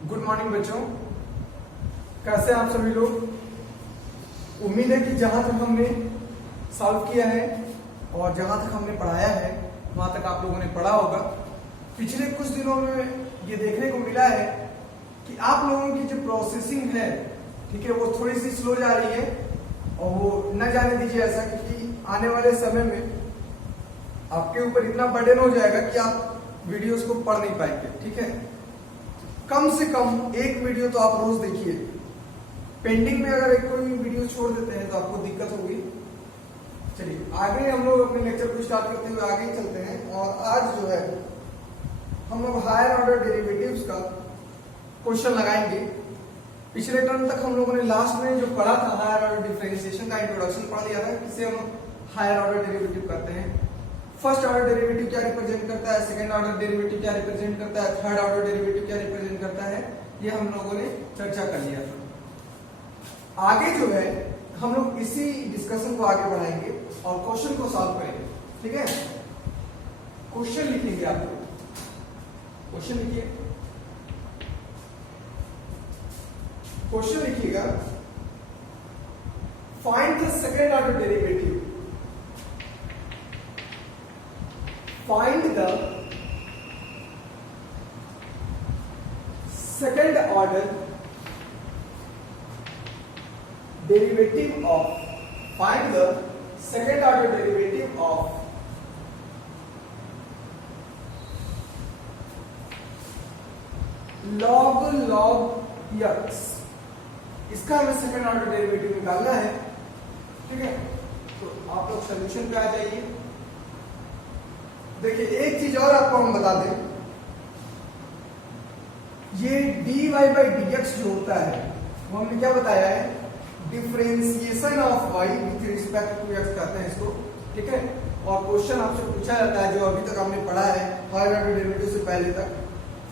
Good morning बच्चों, कैसे हैं आप सभी लोग। उम्मीद है कि जहां तक हमने सॉल्व किया है और जहां तक हमने पढ़ाया है वहां तक आप लोगों ने पढ़ा होगा। पिछले कुछ दिनों में ये देखने को मिला है कि आप लोगों की जो प्रोसेसिंग है, ठीक है, वो थोड़ी सी स्लो जा रही है और वो न जाने दीजिए ऐसा, क्योंकि आने वाले समय में आपके ऊपर इतना बर्डन हो जाएगा कि आप वीडियोस को पढ़ नहीं पाएंगे। ठीक है, कम से कम एक वीडियो तो आप रोज देखिए। पेंडिंग में अगर एक कोई वीडियो छोड़ देते हैं तो आपको दिक्कत होगी। चलिए आगे हम लोग अपने लेक्चर को स्टार्ट करते हुए आगे ही चलते हैं। और आज जो है हम लोग हायर ऑर्डर डेरिवेटिव्स का क्वेश्चन लगाएंगे। पिछले टर्म तक हम लोगों ने लास्ट में जो पढ़ा था हायर ऑर्डर डिफरेंशिएशन का इंट्रोडक्शन पढ़ लिया था, किसे हम हायर ऑर्डर डेरिवेटिव करते हैं। फर्स्ट ऑर्डर डेरिवेटिव क्या रिप्रेजेंट करता है, सेकंड ऑर्डर डेरिवेटिव क्या रिप्रेजेंट करता है, थर्ड ऑर्डर डेरिवेटिव क्या रिप्रेजेंट करता है, ये हम लोगों ने चर्चा कर लिया था। आगे जो है हम लोग इसी डिस्कशन को आगे बढ़ाएंगे और क्वेश्चन को सॉल्व करेंगे। ठीक है, क्वेश्चन लिखेंगे आप लोग। क्वेश्चन लिखिए, क्वेश्चन लिखिएगा, find the second order derivative. Find the second order derivative of find the second order derivative of log x। इसका हमें सेकंड ऑर्डर डेरिवेटिव निकालना है। ठीक है, तो आप लोग सोल्यूशन पे आ जाइए। देखिए एक चीज और आपको हम बता दें, ये dy बाई dx जो होता है वो हमने क्या बताया है, differentiation of y with respect to x कहते हैं इसको। ठीक है, और क्वेश्चन आपसे पूछा जाता है जो अभी तक हमने पढ़ा है हायर ऑर्डर डेरिवेटिव से पहले तक,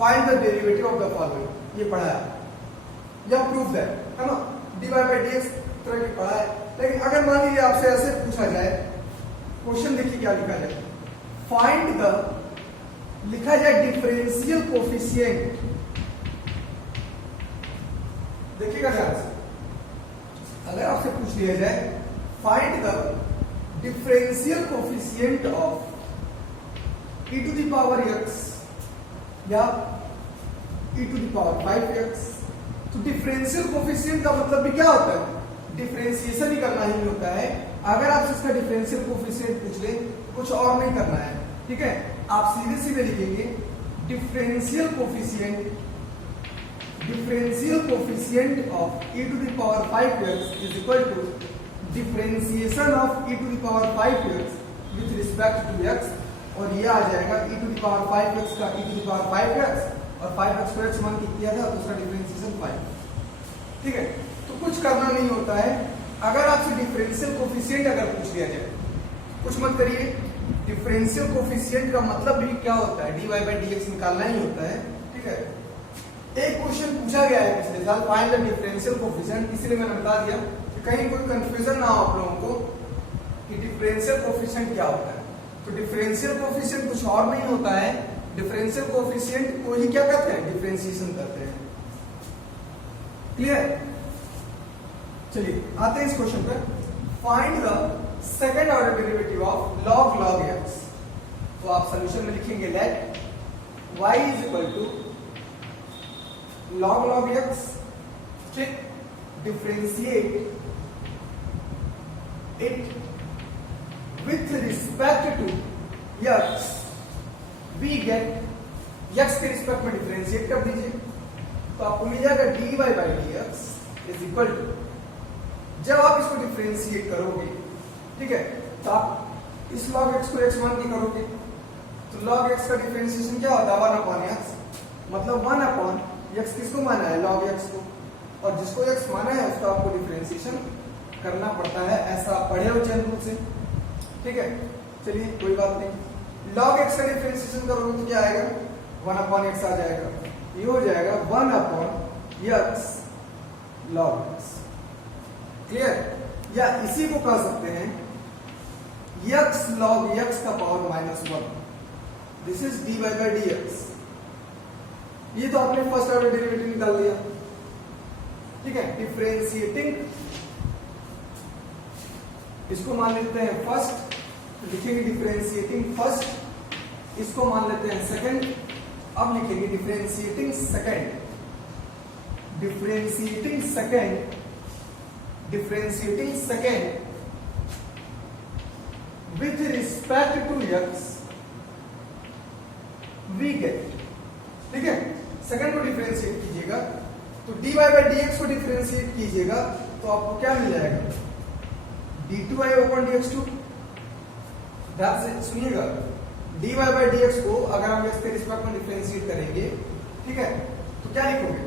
find the derivative of the following, ये पढ़ा है या प्रूफ दैट, है ना। dy बाई dx तरह की पढ़ा है। लेकिन अगर मान लीजिए आपसे ऐसे पूछा जाए, क्वेश्चन देखिए क्या लिखा जाए, फाइंड द, लिखा जाए डिफरेंशियल कोफिशिएंट। देखिएगा ध्यान से, अगर आपसे पूछ लिया जाए find the differential coefficient of e to the power x या e to the power 5x, तो डिफरेंशियल कोफिशिएंट का मतलब भी क्या होता है, डिफरेंशिएशन ही करना ही होता है। अगर आप इसका डिफरेंशियल कोफिशिएंट पूछ ले, कुछ और नहीं करना है। ठीक है, आप सीधे सीधे लिखेंगे differential coefficient of e to the power 5x is equal to differentiation of e to the power 5x with respect to x, और ये आ जाएगा e to the power 5x का e to the power 5x और 5x को x मान के किया था तो उसका डिफरेंशिएशन 5। ठीक है, तो कुछ करना नहीं होता है। अगर आपसे डिफरेंशियल कोफिशिएंट अगर पूछ लिया जाए, कुछ मत करिए, डिफरेंशियल कोफिशिएंट का मतलब भी क्या होता है, dy बाई dx निकालना ही होता है। ठीक है, एक क्वेश्चन पूछा गया है पिछले साल, फाइंड द डिफरेंशियल कोफिशिएंट, इसलिए मैंने बता दिया कि कहीं कोई कंफ्यूजन ना हो आप लोगों को कि डिफरेंशियल कोफिशिएंट क्या होता है। तो डिफरेंशियल कोफिशिएंट कुछ और नहीं होता है, डिफरेंशियल कोफिशिएंट को ही क्या कहते हैं, डिफरेंशिएशन कहते हैं। क्लियर, चलिए आते हैं इस क्वेश्चन पे। Find the second order derivative of log x। तो आप सोल्यूशन में लिखेंगे let y is equal to log x, ठीक, differentiate it with respect to x, we get x के रिस्पेक्ट में डिफरेंशिएट कर दीजिए तो आपको मिल जाएगा dy by dx is equal to, जब आप इसको डिफरेंशिएट करोगे, ठीक है, तो आप इस log x को x मान के करोगे तो log x का डिफरेंशिएशन क्या होता है, 1 अपॉन x, मतलब 1 अपॉन x किसको माना है, log x को, और जिसको x माना है उसका आपको डिफरेंशिएशन करना पड़ता है, ऐसा आप पढ़े हो चैन रूल से। ठीक है, चलिए कोई बात नहीं। log x का डिफरेंशिएशन करोगे तो क्या आएगा, 1 अपॉन x आ जाएगा, ये हो जाएगा 1 upon x log x। Clear, या इसी को कह सकते हैं x log x का power -1, this is dy by dx। ये तो आपने फर्स्ट ऑर्डर डेरिवेटिव निकाल लिया, ठीक है। डिफरेंशिएटिंग इसको मान लेते हैं फर्स्ट, लिखेंगे डिफरेंशिएटिंग फर्स्ट, इसको मान लेते हैं सेकंड, अब लिखेंगे differentiating second, differentiating second, differentiating second with respect to x we get, ठीक है। सेकंड को डिफरेंशिएट कीजिएगा तो dy by dx को डिफरेंशिएट कीजिएगा तो आपको क्या मिल जाएगा, d2y upon dx2। ध्यान से सुनिएगा, dy by dx को अगर हम x के रिस्पेक्ट में डिफरेंशिएट करेंगे, ठीक है, तो क्या लिखोगे,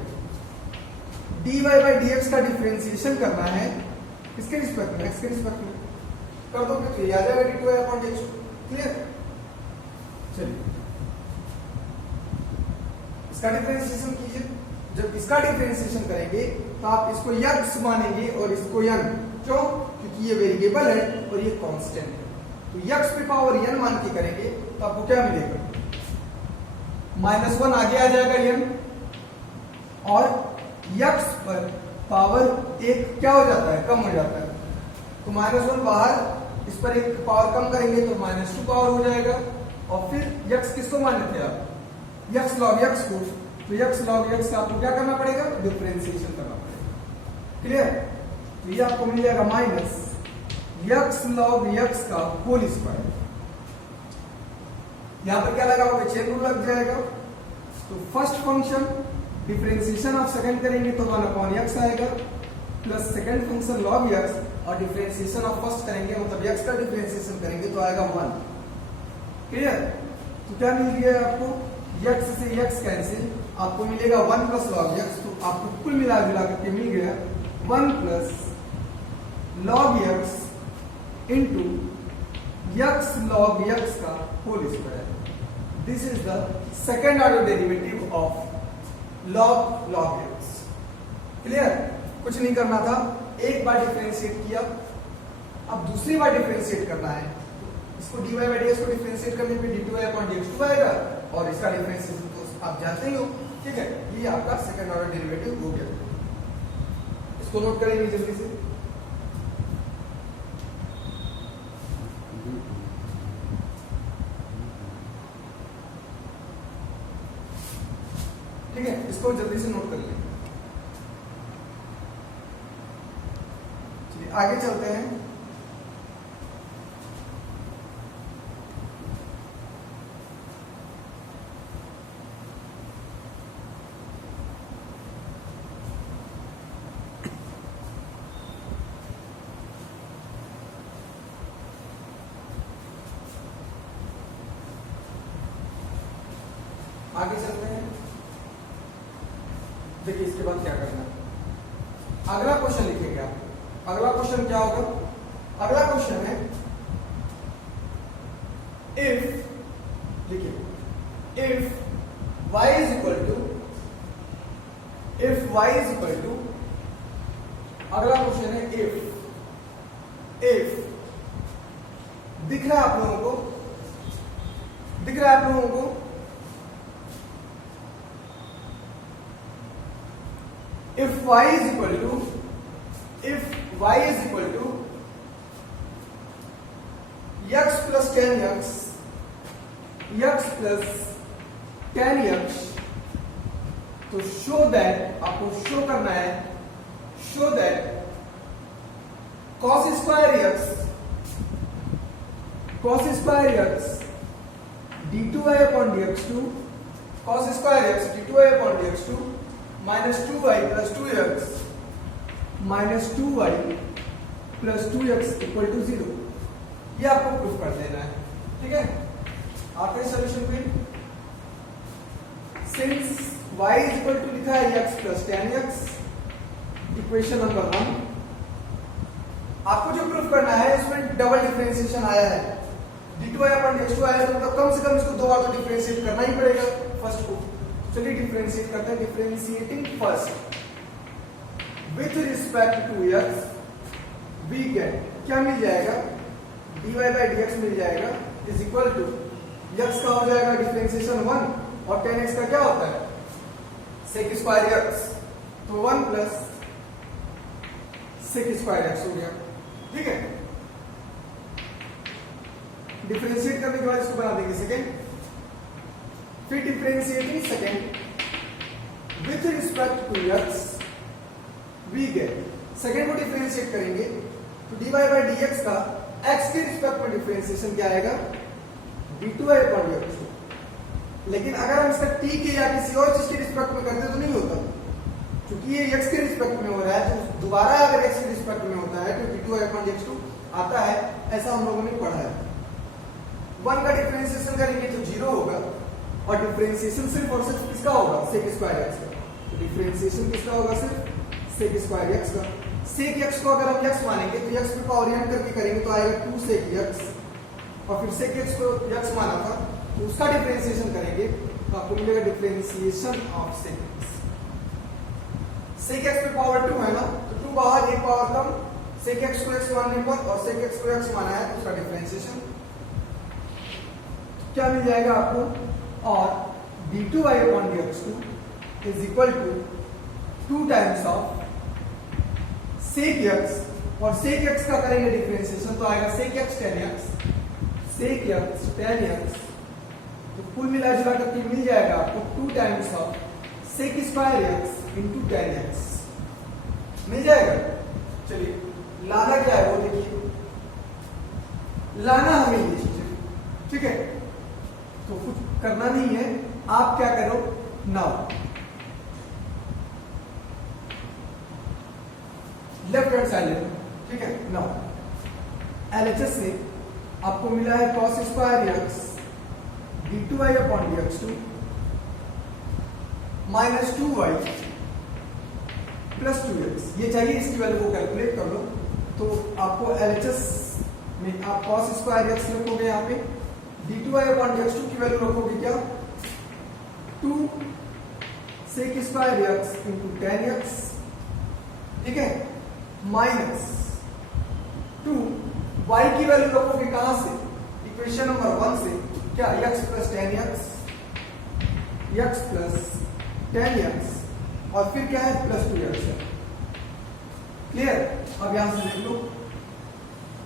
dy by dx का डिफरेंशिएशन करना है किसके रिस्पेक्ट में, x के रिस्पेक्ट में, कर दो तो ये आ जाएगा d2y upon dx2। क्लियर। चलिए इसका डिफरेंशिएशन कीजिए। जब इसका डिफरेंशिएशन करेंगे तो आप इसको यक्स मानेंगे और इसको यन, क्यों, क्योंकि ये वेरिएबल है और ये कांस्टेंट है, तो यक्स पे पावर यन मान के करेंगे तो आपको क्या मिलेगा, -1 आगे आ जाएगा यन, और यक्स पर पावर 1 क्या हो जाता है, कम हो जाता है, तो -1 बाहर, इस पर एक पावर कम करेंगे तो -2 पावर हो जाएगा, और फिर यक्स किसको माने थे आप, यक्स लॉग यक्स को, तो यक्स लॉग यक्स का आपको क्या करना पड़ेगा, डिफरेंशिएशन करना पड़ेगा। क्लियर। तो ये आपको मिल जाएगा माइनस यक्स लॉग यक्स का होल स्क्वायर, यहां पर क्या लगा होगा, चेन रूल लग जाएगा। तो फर्स्ट फंक्शन डिफरेंशिएशन आप सेकंड करेंगे तो 1 अपॉन यक्स आएगा, plus second function log x, और डिफरेंशिएशन ऑफ फर्स्ट करेंगे मतलब x का डिफरेंशिएशन करेंगे तो आएगा 1। क्लियर। तो क्या मिल गया आपको, x से x कैंसिल, आपको मिलेगा 1 प्लस लॉग x, तो आपको कुल मिला जुला करके मिल गया 1 plus log x into x log x का whole square. This is the second order derivative of log x। Clear. कुछ नहीं करना था, एक बार डिफरेंशिएट किया, अब दूसरी बार डिफरेंशिएट करना है, इसको dy by dx को डिफरेंशिएट करने पे d2y upon dx2 आएगा, और इसका डिफरेंशिएशन तो आप जानते ही हो, ठीक है। ये आपका सेकंड ऑर्डर डेरिवेटिव हो गया। इसको नोट करेंगे जल्दी से, ठीक है, इसको जल्दी से नोट कर लेंगे। आगे चलते हैं। आगे चलते हैं, देखिए इसके बाद क्या करना है। अगला क्वेश्चन लिखेंगे आप। अगला क्वेश्चन क्या होगा, अगला क्वेश्चन है इफ, लिखिए if y is equal to, if y is equal to, अगला क्वेश्चन है इफ दिख रहा है आप लोगों को, दिख रहा है आप लोगों को, if y is equal to, if y is equal to x plus tan x, x plus tan x, तो शो दैट, आपको शो करना है, show that cos square x, cos square x d2y upon dx2, cos square x d2y upon dx2 minus 2y plus 2x minus 2y plus 2x equal to 0, ये आपको proof कर देना है, ठीक है। आते हैं सॉल्यूशन पे। Since y is equal to लिखा है x plus tan x, equation number 1। आपको जो प्रूफ करना है इसमें डबल डिफरेंशिएशन आया है, d2y अपॉन dx2 आया है, तो मतलब कम से कम इसको 2 बार तो डिफरेंशिएट करना ही पड़ेगा फर्स्ट को। चलिए डिफरेंशिएट करते हैं। Differentiating first with respect to x we get, क्या मिल जाएगा, dy by dx मिल जाएगा इज इक्वल टू x का हो जाएगा डिफरेंशिएशन 1 और tan x का क्या होता है सेक स्क्वायर एक्स, तो 1 प्लस सेक स्क्वायर एक्स हो गया। ठीक है, डिफरेंशिएट करने के बाद इसको बना देंगे सेकेंड, फिर differentiating second with respect to x we get, second को डिफरेंशिएट करेंगे तो dy बाई dx का x के रिस्पेक्ट में डिफरेंशिएशन क्या आएगा, d2y अपॉन dx। लेकिन अगर हम इसका t के या किसी और चीज के रिस्पेक्ट में करते तो नहीं होता, क्योंकि ये x के रिस्पेक्ट में हो रहा है, तो दोबारा अगर x के रिस्पेक्ट में होता है तो d2y अपॉन dx आता है, ऐसा हम लोगों ने पढ़ा है। 1 का डिफरेंशिएशन करेंगे तो 0 होगा, और डिफरेंशिएशन सिर्फ और सिर्फ किसका होगा, सेक स्क्वायर एक्स का। तो डिफरेंशिएशन किसका होगा, सिर्फ सेक स्क्वायर एक्स का। सेक एक्स को अगर हम x मानेंगे तो x पे पावर n करके करेंगे तो आएगा 2 सेक x, और फिर सेक x को x माना था तो उसका डिफरेंशिएशन करेंगे तो आपको मिलेगा differentiation of sec x। Sec x पे पावर 2 है ना, तो 2 बाहर, एक पावर कम, सेक x को x मानने पर और सेक x को x माना है तो उसका डिफरेंशिएशन क्या मिल जाएगा आपको, और d2y upon dx2 is equal to 2 times of sec x, और सेक x का करेंगे डिफरेंशिएशन तो आएगा सेक x tan x, sec x tan x, तो कुल मिला जुला करके मिल जाएगा आपको 2 times of sec square x into tan x मिल जाएगा। चलिए लाना क्या है वो देखिए, लाना हमें ये चीजें, ठीक है, तो कुछ करना नहीं है, आप क्या करो नाउ लेफ्ट हैंड साइड लेना, ठीक है। नाउ एलएचएस से आपको मिला है cos square x d2y upon dx2 minus 2y plus 2x, ये चाहिए, इसकी वैल्यू को कैलकुलेट कर लो। तो आपको एलएचएस में आप cos स्क्वायर एक्स रखोगे, यहाँ पे d2y अपॉन dx2 की वैल्यू रखोगे क्या, 2 sec square x into tan x, ठीक है, माइनस 2 y की वैल्यू रखोगे कहां से, इक्वेशन नंबर 1 से, क्या x plus tan x, x plus tan x, और फिर क्या है प्लस 2x है। क्लियर, अब यहां से देख लो,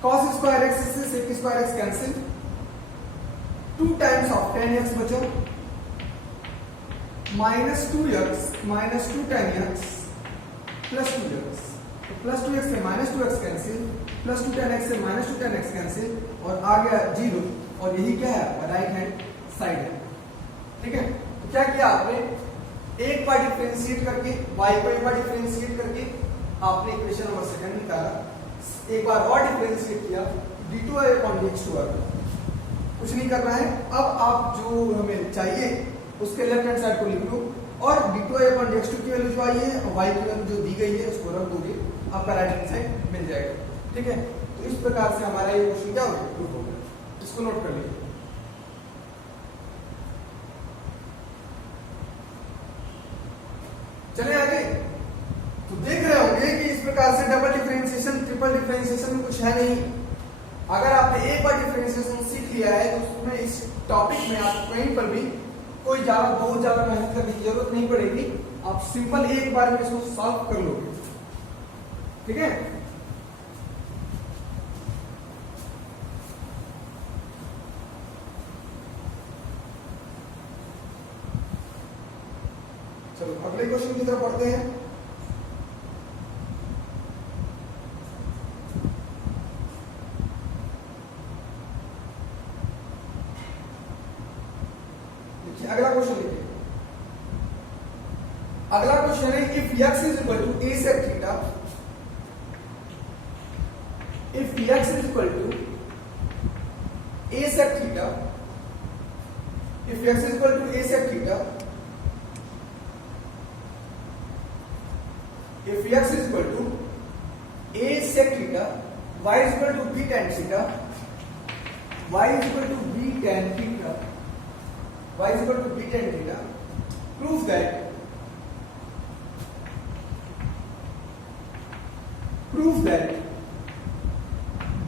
cos स्क्वायर एक्स से sec square x cancel, 2 times of tan x बचा, minus 2x minus 2 tan x plus 2x, तो प्लस 2x से minus 2x cancel, plus 2 tan x से माइनस 2 tan x कैंसिल, और आ गया 0, और यही क्या है, राइट हैंड साइड है। ठीक है, तो क्या किया आपने, एक बार डिफरेंशिएट करके y को एक बार डिफरेंशिएट करके आपने इक्वेशन नंबर सेकंड निकाला, एक बार और डिफरेंशिएट किया d2y अपॉन dx2 आ गया। कुछ नहीं करना है, अब आप जो हमें चाहिए उसके लेफ्ट हैंड साइड को लिख लो, और d2y अपॉन dx2 की वैल्यू जो आई है और y की वैल्यू जो दी गई है उसको रख दोगे, आपका राइट हैंड साइड मिल जाएगा। ठीक है, तो इस प्रकार से हमारा ये क्वेश्चन क्या हो गया, प्रूफ हो गया। इसको नोट कर लीजिए। चले आगे, तो देख रहे होंगे कि इस प्रकार से डबल डिफरेंशिएशन, ट्रिपल डिफरेंशिएशन में कुछ है नहीं। अगर आपने एक बार डिफरेंशिएशन सीख लिया है तो उसमें इस टॉपिक में आपको कहीं पर भी कोई बहुत ज्यादा मेहनत करने की जरूरत नहीं पड़ेगी, आप सिंपल एक बार में इसको सॉल्व कर लोगे। ठीक है, चलो अगले क्वेश्चन की तरफ पढ़ते हैं। देखिए अगला क्वेश्चन देखिए, अगला क्वेश्चन है if x is equal to a sec theta, if x is equal to a sec theta, if x is equal to a sec theta, if x is equal to a sec theta, y is equal to b tan theta, y is equal to b tan theta, y is equal to b tan theta, prove that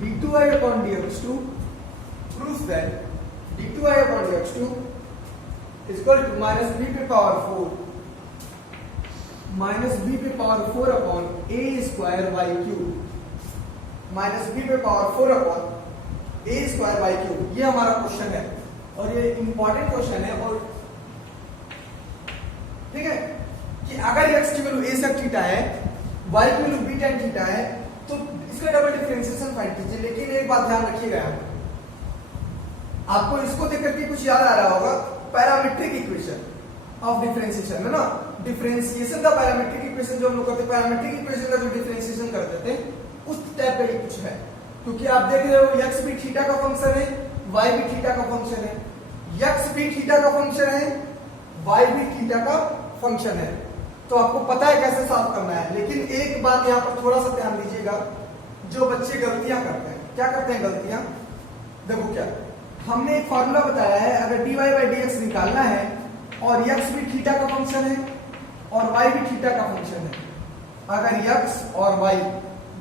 d2y upon dx2 proves that d2y upon dx2 is equal to minus b to the power 4 minus B पे power 4 upon A square by cube, minus B पे power 4 upon A square by cube. ये हमारा question है और ये important question है। और ठीक है कि अगर x की वैल्यू a sec थीटा है, y की वैल्यू b tan थीटा है, तो इसका डबल डिफरेंशिएशन फाइंड कीजिए। लेकिन एक बात ध्यान रखिएगा, आपको इसको देख करके कुछ याद आ रहा होगा, पैरामीट्रिक इक्वेशन ऑफ डिफरेंशिएशन है ना, डिफरेंशिएशन का पैरामीट्रिक इक्वेशन जो हम लोग करते हैं, पैरामीट्रिक इक्वेशन का जो डिफरेंशिएशन करते थे उस टाइप का ही कुछ है। क्योंकि आप देख रहे हो x भी थीटा का फंक्शन है, y भी थीटा का फंक्शन है, x भी थीटा का फंक्शन है, y भी थीटा का फंक्शन है। तो आपको पता है कैसे सॉल्व करना है। लेकिन एक बात यहाँ पर थोड़ा सा ध्यान दीजिएगा, जो बच्चे गलतियां करते हैं, क्या करते हैं गलतियां, देखो क्या हमने एक फॉर्मूला बताया है, अगर dy बाई dx निकालना है और x भी थीटा का फंक्शन है और y भी थीटा का फंक्शन है, अगर x और y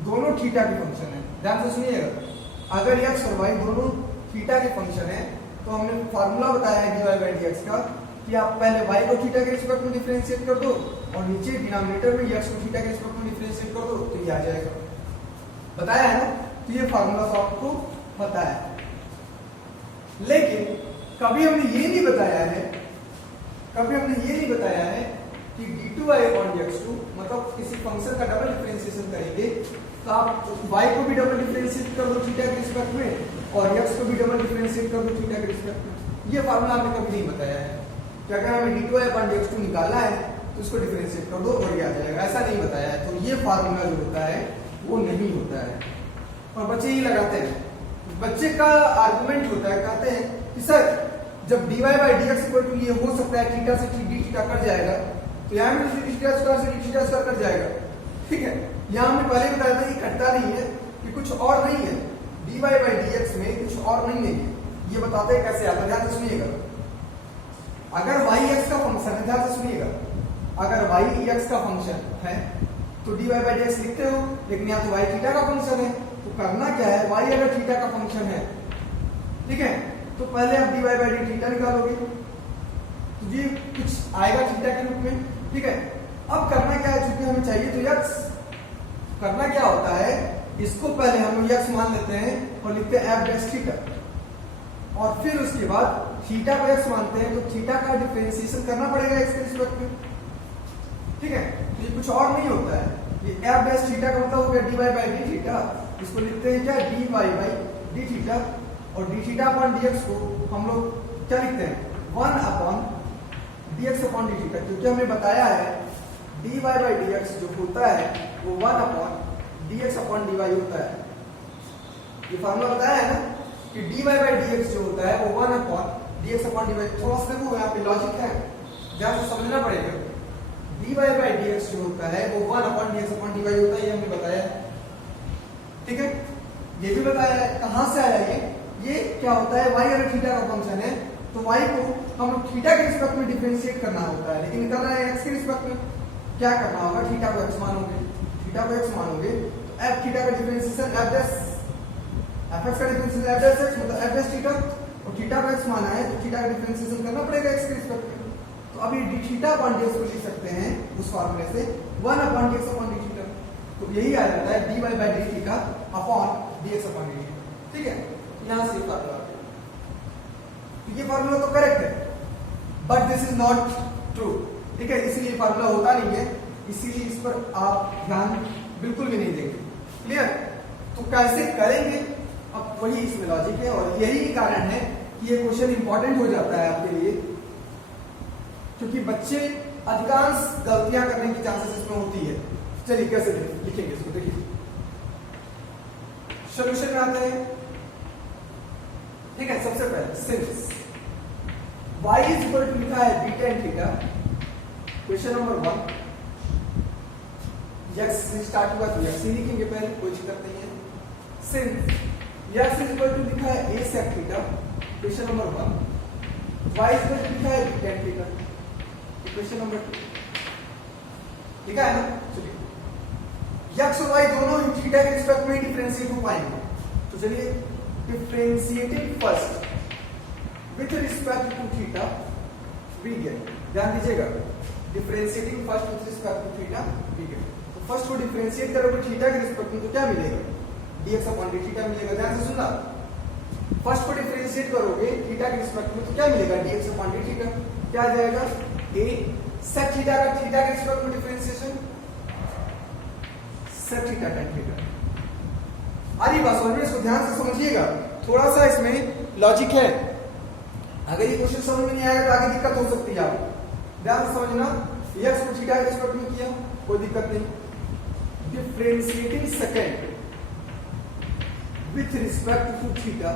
दोनों थीटा के फंक्शन है, ध्यान से सुनिएगा, अगर x और y दोनों थीटा के फंक्शन है तो हमने फॉर्मूला बताया है dy बाई dx का कि आप पहले y को थीटा के रिस्पेक्ट में डिफरेंशिएट कर दो और नीचे डिनोमिनेटर में x को थीटा के रिस्पेक्ट में डिफरेंशिएट कर दो, तो ये आ जाएगा। बताया है ना, तो ये फार्मूला तो आपको पता है। लेकिन कभी हमने ये नहीं बताया है, कभी हमने ये नहीं बताया है कि d2y upon dx2 मतलब किसी फंक्शन का डबल डिफरेंशिएशन करेंगे तो आप y को भी डबल डिफरेंशिएट कर दो थीटा के रिस्पेक्ट में और x को भी डबल डिफरेंशिएट कर दो थीटा के रिस्पेक्ट में। ये फार्मूला हमने कभी नहीं बताया है कि अगर हमें d2y upon dx2 निकालना है तो इसको डिफरेंशिएट कर दो और ये आ जाएगा, ऐसा नहीं बताया है। तो ये फार्मूला जो होता है वो नहीं होता है और बच्चे ही लगाते हैं। बच्चे का आर्गुमेंट होता है, कहते हैं कि सर जब dy by dx equal to ये हो सकता है थीटा से d थीटा कट जाएगा, तो यहाँ में थीटा स्क्वायर से d थीटा स्क्वायर कट जाएगा। ठीक है, यहाँ हमने पहले बताया था कि कटता नहीं है, कि कुछ और नहीं है, dy बाई dx में कुछ और नहीं है। ये बताते हैं कैसे आता है, ध्यान से सुनिएगा। अगर y x का फंक्शन है, ध्यान से सुनिएगा, अगर y x का फंक्शन है तो dy बाई dx लिखते हो, लेकिन यहाँ तो y थीटा का फंक्शन है, तो करना क्या है, y अगर थीटा का फंक्शन है, ठीक है, तो पहले आप dy बाई डी थीटा निकालोगे तो जी कुछ आएगा थीटा के रूप में। ठीक है, अब करना क्या है, चूंकि हमें चाहिए तो x, करना क्या होता है, इसको पहले हम x मान लेते हैं और लिखते हैं f डैश थीटा, और फिर उसके बाद थीटा को x मानते हैं तो थीटा का डिफरेंशिएशन करना पड़ेगा x के रिस्पेक्ट में। ठीक है, तो ये कुछ और नहीं होता है, ये f डैश थीटा का मतलब हो गया dy बाई डी थीटा, इसको लिखते हैं क्या dy बाई डी थीटा, और d थीटा अपॉन dx को हम लोग क्या लिखते हैं 1 upon dx upon d theta, क्योंकि हमने बताया है dy बाई dx जो होता है वो 1 अपॉन dx अपॉन dy होता है। ये फार्मूला बताया है ना कि dy बाई dx जो होता है वो 1 अपॉन dx अपॉन dy। थोड़ा सा देखो यहाँ पे लॉजिक है, ध्यान से समझना पड़ेगा। dy बाई dx जो होता है वो 1 अपॉन dx अपॉन dy होता है, ये हमने बताया है। ठीक है, ये भी बताया है। कहां से आया ये क्या होता है, y अगर थीटा का फंक्शन है तो y को हम लोग थीटा के रिस्पेक्ट में डिफरेंशिएट करना होता है, लेकिन कर रहे हैं x के रिस्पेक्ट में। क्या करना होगा, थीटा को x मानोगे, थीटा को x मानोगे तो f थीटा का डिफरेंशिएशन f डैश fx का डिफरेंशिएशन f डैश x मतलब f डैश थीटा, और थीटा को x माना है तो थीटा का डिफरेंशिएशन करना पड़ेगा x के रिस्पेक्ट में। तो अभी d थीटा अपॉन dx को लिख सकते हैं उस फार्मूले से 1 upon dx upon d theta, तो यही आ जाता है dy by D theta upon dx upon d theta. ठीक है, यहां से फार्मूला, ये फार्मूला तो करेक्ट है but this is not true. ठीक है, इसलिए फार्मूला होता नहीं है, इसीलिए इस पर आप ध्यान बिल्कुल भी नहीं देंगे। क्लियर, तो कैसे करेंगे, अब वही इसमें लॉजिक है, और यही कारण है कि ये क्वेश्चन इंपॉर्टेंट हो जाता है आपके लिए, क्योंकि बच्चे अधिकांश गलतियां करने की चांसेस इसमें होती है। चलिए कैसे लिखेंगे इसको, देखिए सॉल्यूशन में आते हैं। ठीक है, सबसे पहले since y is equal to लिखा है b tan theta, question number 1 x से स्टार्ट हुआ तो x ही लिखेंगे पहले, कोई दिक्कत नहीं है। Since x is equal to लिखा है a sec theta, question number 1 y is equal to लिखा है b tan theta, question number 2। ठीक है ना, चलिए x और y दोनों थीटा के रिस्पेक्ट में डिफरेंशिएट हो पाएंगे, तो चलिए differentiating first with respect to theta we get, ध्यान दीजिएगा differentiating first with respect to theta, ठीक है। तो फर्स्ट को डिफरेंशिएट करोगे थीटा के रिस्पेक्ट में तो क्या मिलेगा, dx अपॉन डी थीटा मिलेगा। ध्यान से सुनना, फर्स्ट को डिफरेंशिएट करोगे थीटा के रिस्पेक्ट में तो क्या मिलेगा, dx अपॉन डी थीटा। क्या आ जाएगा, a sec थीटा का थीटा के रिस्पेक्ट में differentiation sec theta tan theta. अरे बात समझ में, इसको ध्यान से समझिएगा, थोड़ा सा इसमें लॉजिक है। अगर ये क्वेश्चन समझ में नहीं आएगा तो आगे दिक्कत हो सकती है आपको। ध्यान से समझना, x को थीटा के रिस्पेक्ट में किया, कोई दिक्कत नहीं। Differentiating second with respect to theta,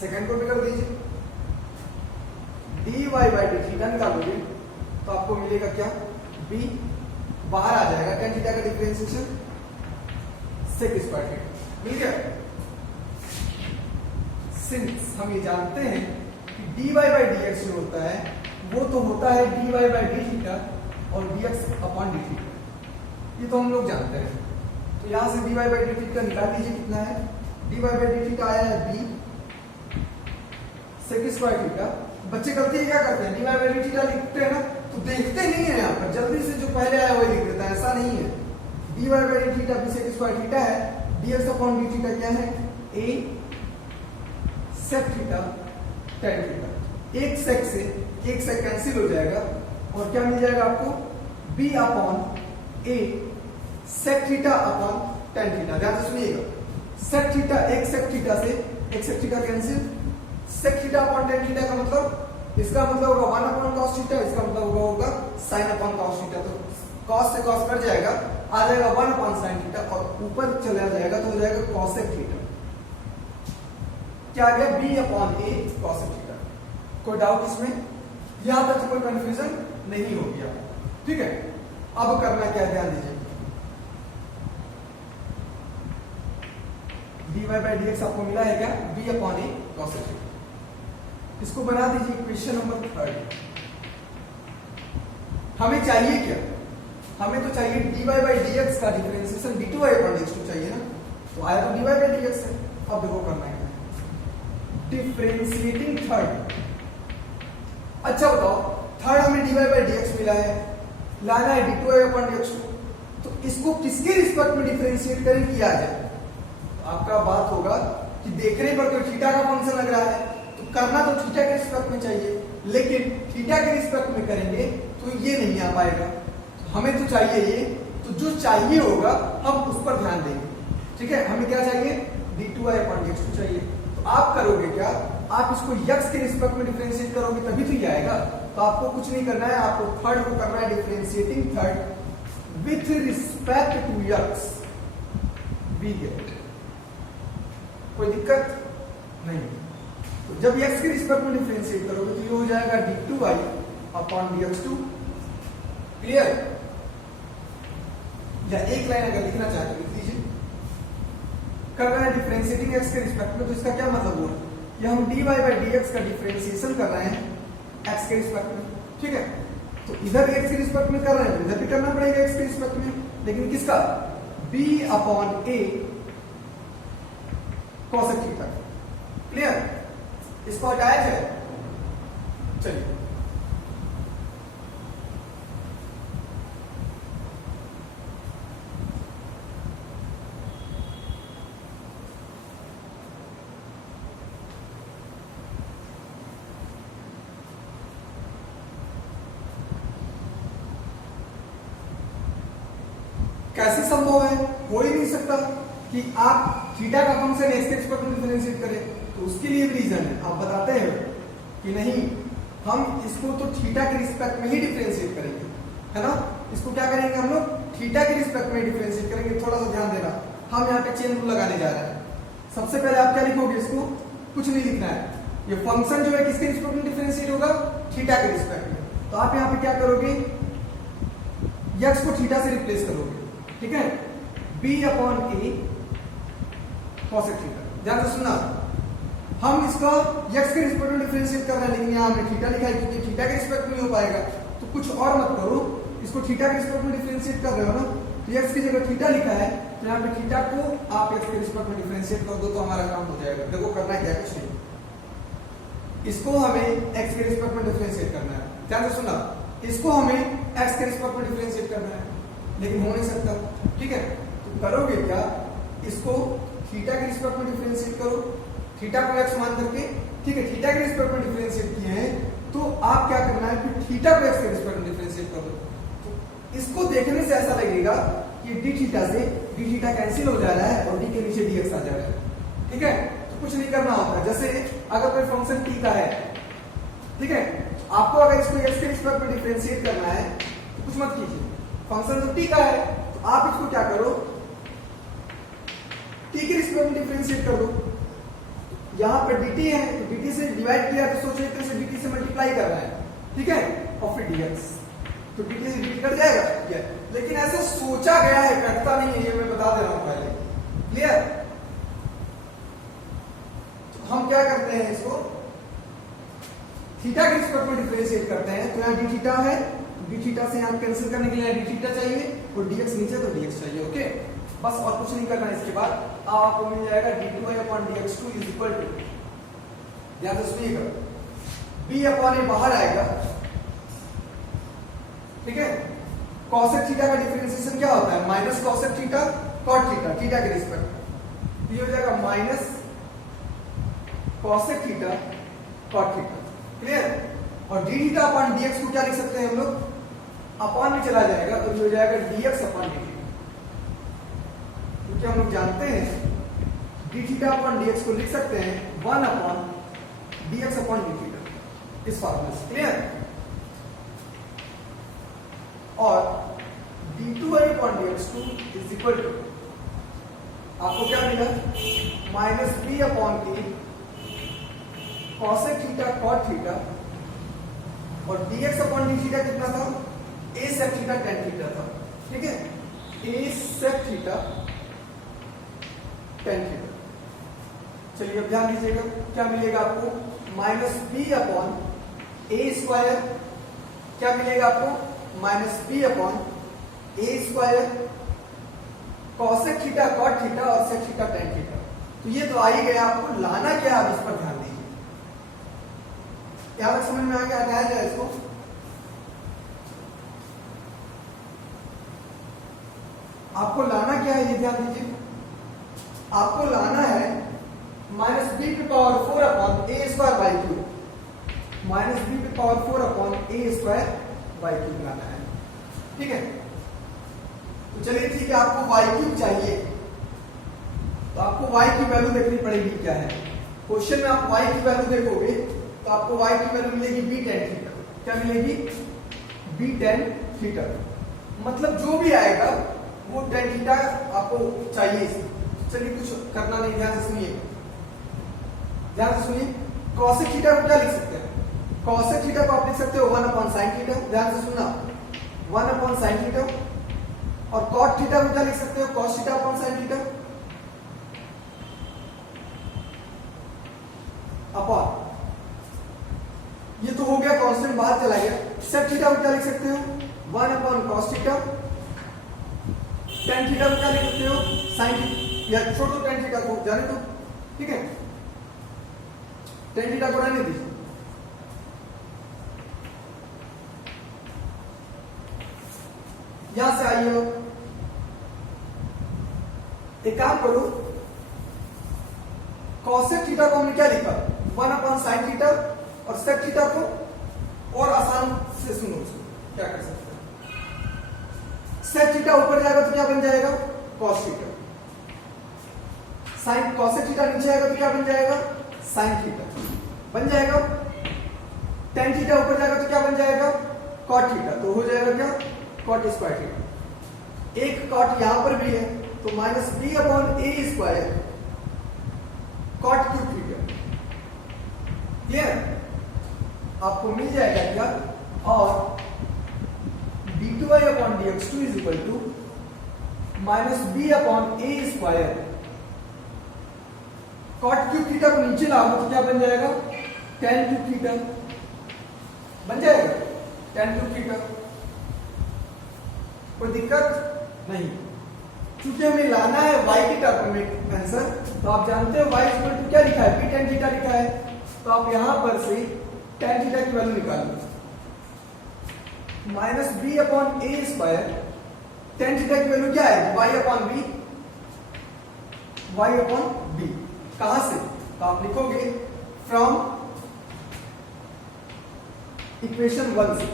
second को भी कर दीजिए, dy बाई डी थीटा निकालोगे तो आपको मिलेगा क्या, b बाहर आ जाएगा, tan थीटा का डिफरेंशिएशन sec स्क्वायर थीटा मिल गया। सिंस हम ये जानते हैं कि dy बाई dx जो होता है वो तो होता है dy बाई डी थीटा और dx अपॉन डी थीटा, ये तो हम लोग जानते हैं। तो यहां से dy बाई डी थीटा निकाल दीजिए, कितना है, dy बाई डी थीटा आया है b sec स्क्वायर थीटा। बच्चे गलती क्या करते हैं, dy बाई डी थीटा लिखते हैं ना तो देखते नहीं है, यहाँ पर जल्दी से जो पहले आया वही लिख देता है, ऐसा नहीं है। dy by D theta b sec square theta है, dx अपॉन डी थीटा क्या है, a sec theta tan theta. एक सेक से एक सेक कैंसिल हो जाएगा और क्या मिल जाएगा आपको, b upon a sec theta upon tan theta. ध्यान से सुनिएगा, sec थीटा एक sec थीटा से एक sec theta cancel, sec theta upon tan theta का मतलब, इसका मतलब होगा 1 अपॉन cos थीटा, इसका मतलब होगा sin अपॉन cos थीटा। तो cos से cos कट जाएगा, आ जाएगा 1 अपॉन sin थीटा और ऊपर चला जाएगा तो हो जाएगा cosec थीटा। क्या आ गया, b upon a cosec theta. कोई डाउट इसमें, यहां तक कोई कंफ्यूजन नहीं हो गया, ठीक है। अब करना क्या, ध्यान दीजिए, dy बाई dx आपको मिला है क्या, b upon a cosec theta. इसको बना दीजिए इक्वेशन नंबर 3। हमें चाहिए क्या, हमें तो चाहिए dy बाई dx का डिफरेंशिएशन d2y अपॉन dx2 चाहिए ना, तो आया तो dy बाई dx है। अब देखो करना है डिफरेंशिएटिंग थर्ड। अच्छा बताओ, थर्ड हमें dy बाई dx मिला है, लाना है d2y अपॉन dx2, तो इसको किसके रिस्पेक्ट में डिफरेंशिएट करें किया जाए। तो आपका बात होगा कि देखने पर तो थीटा का फंक्शन लग रहा है, तो करना तो थीटा के रिस्पेक्ट में चाहिए, लेकिन थीटा के रिस्पेक्ट में करेंगे तो ये नहीं आ पाएगा। तो हमें तो चाहिए ये, तो जो चाहिए होगा हम उस पर ध्यान देंगे, ठीक है। हमें क्या चाहिए, d2y अपॉन dx2 चाहिए। तो आप करोगे क्या, आप इसको x के रिस्पेक्ट में डिफरेंशिएट करोगे तभी तो ये आएगा। तो आपको कुछ नहीं करना है, आपको थर्ड को करना है differentiating third with respect to x, we get. कोई दिक्कत नहीं। तो जब x के रिस्पेक्ट में डिफरेंशिएट करोगे तो ये हो जाएगा d2y अपॉन dx2, क्लियर। या एक लाइन अगर लिखना चाहते हो लिख लीजिए, कर रहे हैं डिफरेंशिएटिंग x के रिस्पेक्ट में, तो इसका क्या मतलब हुआ, ये हम dy बाई dx का डिफरेंशिएशन कर रहे हैं x के रिस्पेक्ट में, ठीक है। तो इधर x के रिस्पेक्ट में कर रहे हैं, इधर भी करना पड़ेगा x के रिस्पेक्ट में, लेकिन किसका, b upon a cosec theta, clear. इसको हटाया जाए, चलिए कैसे संभव है, हो ही नहीं सकता कि आप थीटा का फंक्शन x के रिस्पेक्ट में डिफरेंशिएट करें। तो उसके लिए भी रीजन है, आप बताते हैं कि नहीं हम इसको तो थीटा के रिस्पेक्ट में ही डिफरेंशिएट करेंगे, है ना। इसको क्या करेंगे हम लोग, थीटा के रिस्पेक्ट में डिफरेंशिएट करेंगे। थोड़ा सा ध्यान देना, हम यहाँ पे चेन रूल लगाने जा रहे हैं। सबसे पहले आप क्या लिखोगे, इसको कुछ नहीं लिखना है, ये फंक्शन जो है किसके रिस्पेक्ट में डिफरेंशिएट होगा, थीटा के रिस्पेक्ट में। तो आप यहाँ पे क्या करोगे, x को थीटा से रिप्लेस करोगे, ठीक है, b upon a cosec theta. ध्यान से सुनना, हम इसका x के रिस्पेक्ट में डिफरेंशिएट कर रहे हैं, लेकिन यहाँ हमने थीटा लिखा है क्योंकि थीटा के रिस्पेक्ट में हो पाएगा। तो कुछ और मत करो, इसको थीटा के रिस्पेक्ट में डिफरेंशिएट कर रहे हो ना, तो x की जगह थीटा लिखा है, तो यहाँ पे थीटा को आप x के रिस्पेक्ट में डिफरेंशिएट कर दो तो हमारा काम हो जाएगा। देखो करना क्या है, कुछ नहीं, इसको हमें x के रिस्पेक्ट में डिफरेंशिएट करना है। ध्यान से सुनना, इसको हमें x के रिस्पेक्ट में डिफरेंशिएट करना है, लेकिन हो नहीं सकता। ठीक है, तो करोगे क्या, इसको थीटा के रिस्पेक्ट में डिफरेंशिएट करो, थीटा को x मान करके। ठीक है, थीटा के रिस्पेक्ट में डिफरेंशिएट किए हैं तो आप क्या करना है, फिर थीटा को x के रिस्पेक्ट में डिफरेंशिएट कर दो। तो इसको देखने से ऐसा लगेगा कि डी थीटा से डी थीटा कैंसिल हो जा रहा है और डी के नीचे dx आ जा रहा है। ठीक है, तो कुछ नहीं करना होता। जैसे अगर कोई फंक्शन t का है, ठीक है, आपको अगर इसको x के रिस्पेक्ट में डिफरेंशिएट करना है तो कुछ मत कीजिए, फंक्शन तो t का है तो आप इसको क्या करो, t के रिस्पेक्ट में डिफरेंशिएट कर दो। यहाँ पर dt है तो dt से डिवाइड किया तो सोचो एक तरह से dt से मल्टीप्लाई कर रहा है। ठीक है, और फिर dx, तो dt से dt कट जाएगा। ठीक है, लेकिन ऐसा सोचा गया है, कटता नहीं है, ये मैं बता दे रहा हूं पहले। क्लियर? तो हम क्या करते हैं, इसको थीटा के रिस्पेक्ट में डिफरेंशिएट करते हैं। तो यहाँ डी थीटा है, डी थीटा से यहाँ कैंसिल करने के लिए डी थीटा चाहिए और dx नीचे तो dx चाहिए। ओके, बस और कुछ नहीं करना। इसके बाद आपको मिल जाएगा d2y/dx2 इज इक्वल टू, ध्यान से सुनिएगा, b/a बाहर आएगा। ठीक है, कॉसेक थीटा का डिफरेंशिएशन क्या होता है, minus cosec theta cot theta, theta के रिस्पेक्ट, ये हो जाएगा minus cosec theta cot theta. Clear? और डी थीटा अपॉन dx को क्या लिख सकते हैं हम लोग, अपॉन में चला जाएगा तो ये हो जाएगा dx अपॉन dt, क्योंकि हम लोग जानते हैं डी थीटा अपॉन dx को लिख सकते हैं 1 upon dx upon d theta, इस फॉर्मूले से। क्लियर? और d2y/dx2 इज इक्वल टू, आपको क्या मिला, minus b upon a cosec theta cot theta, और dx अपॉन डी थीटा कितना था, a sec theta tan theta था। ठीक है, a sec theta tan theta. चलिए अब ध्यान दीजिएगा, क्या मिलेगा आपको, minus b upon a square, क्या मिलेगा आपको, minus b upon a square cosec theta cot theta और सेक थीटा tan थीटा। तो ये तो आ ही गया, आपको लाना क्या है, इस पर ध्यान दीजिए। क्या समझ में आ गया, हटाया जाए इसको। आपको लाना क्या है, ये ध्यान दीजिए, आपको लाना है माइनस बी पे power 4 upon A square by cube, minus B पे power 4 upon A square by cube लाना है। ठीक है, तो चलिए ठीक है, आपको वाई क्यूब चाहिए तो आपको वाई की वैल्यू देखनी पड़ेगी क्या है। क्वेश्चन में आप वाई की वैल्यू देखोगे तो आपको वाई की वैल्यू मिलेगी बी टेन थीटा। क्या मिलेगी, बी टेन थीटा, मतलब जो भी आएगा वो टेन थीटा आपको चाहिए। चलिए कुछ करना नहीं, ध्यान से सुनिए, ध्यान से सुनिए। कॉसेक थीटा को क्या लिख सकते हैं, कॉसेक थीटा को आप लिख सकते हो 1 अपॉन साइन थीटा, ध्यान से सुनना, 1 अपॉन साइन थीटा। और कॉट थीटा को क्या लिख सकते हो, cos theta upon sine theta upon, ये तो हो गया कांस्टेंट, बाहर चला गया। सेक थीटा को क्या लिख सकते हो, 1 upon cos theta, tan theta को क्या लिख सकते हो, साइन थीटा, या छोड़ दो टेन थीटा को, जाने दो। ठीक है, टेन थीटा को रहने दीजिए। यहां से आइए, एक काम करो, कॉसेक थीटा को हमने क्या लिखा, 1 अपॉन साइन थीटा, और सेक थीटा को और आसान से सुनो, क्या कर सकते हैं, सेक थीटा ऊपर जाएगा तो क्या बन जाएगा, cos theta, sign cosec theta नीचे आएगा तो क्या बन जाएगा, साइन थीटा बन जाएगा। टेन थीटा ऊपर जाएगा तो क्या बन जाएगा, कॉट थीटा, तो हो जाएगा क्या, कॉट स्क्वायर थीटा। एक कॉट यहां पर भी है तो माइनस बी अपॉन ए square cot cube theta. Clear? आपको मिल जाएगा क्या, और d2y upon dx2 is equal to minus B upon A square cot cube theta को नीचे लाओ तो क्या बन जाएगा, tan क्यूब थीटा बन जाएगा, tan क्यूब थीटा। कोई दिक्कत नहीं, क्योंकि हमें लाना है y की टर्म में आंसर, तो आप जानते हो y इक्वल टू क्या लिखा है, b tan थीटा लिखा है, तो आप यहां पर से tan थीटा की वैल्यू निकाल लो। माइनस बी अपॉन ए स्क्वायर, टेन थीटा की वैल्यू क्या है, y upon b, y upon b. कहां से, तो आप लिखोगे फ्रॉम इक्वेशन 1 से।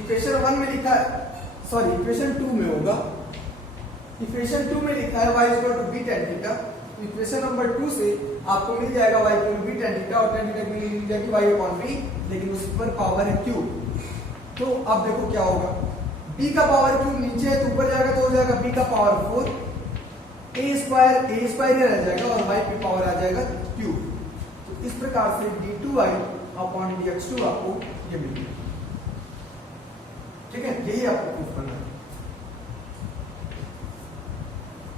इक्वेशन 1 में लिखा है, सॉरी इक्वेशन 2 में होगा, इक्वेशन 2 में लिखा है y equal to b tan theta. Equation number 2 से आपको मिल जाएगा y equal to b tan theta, और टेन थीटा की वैल्यू मिल जाएगी y अपॉन बी, लेकिन उस पर पावर है क्यू। तो अब देखो क्या होगा, b का पावर क्यू नीचे है तो ऊपर जाएगा तो हो जाएगा b का पावर 4, a स्क्वायर रह जाएगा और y पे पावर आ जाएगा क्यू। तो इस प्रकार से d2y अपॉन dx2 आपको ये मिल गया। ठीक है, यही आपको प्रूफ करना है।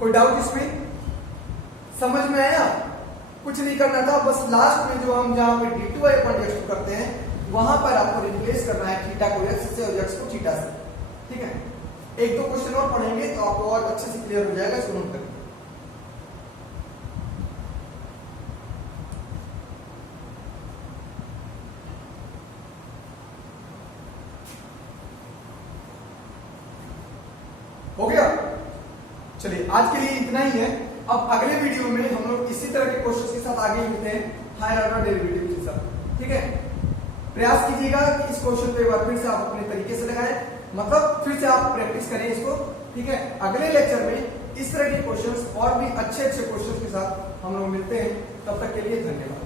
कोई डाउट इसमें, समझ में आया? कुछ नहीं करना था, बस लास्ट में जो हम जहां पे d2y अपॉन dx2 करते हैं वहां पर आपको रिप्लेस करना है थीटा को x से और x को थीटा से। ठीक है, एक दो क्वेश्चन और पढ़ेंगे तो आपको और अच्छे से क्लियर हो जाएगा, इसको नोट करें। हो गया? चलिए आज के लिए इतना ही है। अब अगले वीडियो में हम लोग इसी तरह के क्वेश्चंस के साथ आगे मिलते हैं, हायर ऑर्डर डेरिवेटिव के साथ। ठीक है, प्रयास कीजिएगा कि इस क्वेश्चन पे एक बार फिर से आप अपने तरीके से लगाएं, मतलब फिर से आप प्रैक्टिस करें इसको। ठीक है, अगले लेक्चर में इस तरह के क्वेश्चंस और भी अच्छे अच्छे क्वेश्चंस के साथ हम लोग मिलते हैं। तब तक के लिए धन्यवाद।